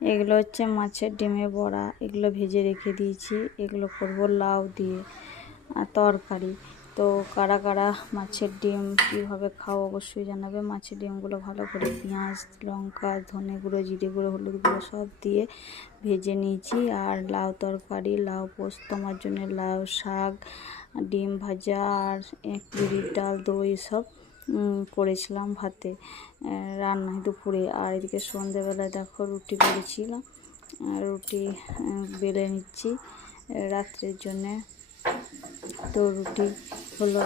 এগুলো হচ্ছে মাছের ডিমের বড়া, এগুলো ভেজে রেখে দিয়েছি। এগুলো করব লাউ দিয়ে তরকারি। তো কারা কারা মাছের ডিম কীভাবে খাও অবশ্যই জানাবে। মাছের ডিমগুলো ভালো করে পেঁয়াজ, লঙ্কা, ধনে গুঁড়ো, জিরে গুঁড়ো, হলুদ গুঁড়ো সব দিয়ে ভেজে নিয়েছি। আর লাউ তরকারি, লাউ পোস্ত, আমার জন্য লাউ শাক, ডিম ভাজা আর বিউলির ডাল, দই সব করেছিলাম ভাতে রান্না দুপুরে। আর এদিকে সন্ধ্যেবেলায় দেখো রুটি করেছিলাম, রুটি বেলে নিচ্ছি রাত্রের জন্যে। তো রুটি হলো,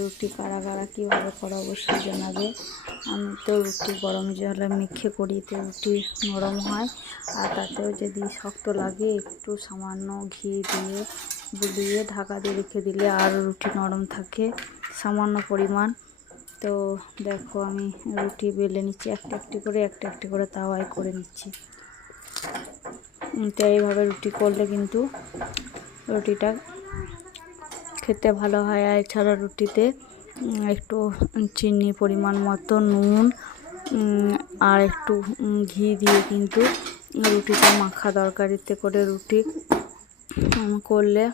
রুটি কারা কারা কীভাবে করা অবশ্যই জানাবে। আমি তো রুটি গরম জলে মেখে করি, তো রুটি নরম হয়। আর তাতেও যদি শক্ত লাগে একটু সামান্য ঘি দিয়ে বুলিয়ে ঢাকা দিয়ে রেখে দিলে আর রুটি নরম থাকে সামান্য পরিমাণ। তো দেখো আমি রুটি বেলে নিচ্ছি, একটা একটি করে তাওয়ায় করে নিচ্ছি। তো এইভাবে রুটি করলে কিন্তু রুটিটা খেতে ভালো হয়। আর এছাড়া রুটিতে একটু চিনি পরিমাণ মতো, নুন আর একটু ঘি দিয়ে কিন্তু রুটিটা মাখা তরকারিতে করে রুটি করলে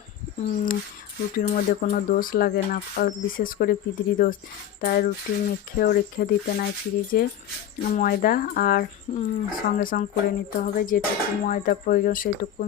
রুটির মধ্যে কোনো দোষ লাগে না, বিশেষ করে পিঁপড়ে দোষ। তাই রুটি মেখেও রেখে দিতে নাই ফ্রিজে ময়দা, আর সঙ্গে সঙ্গে করে নিতে হবে। যেটুকু ময়দা প্রয়োজন সেটুকু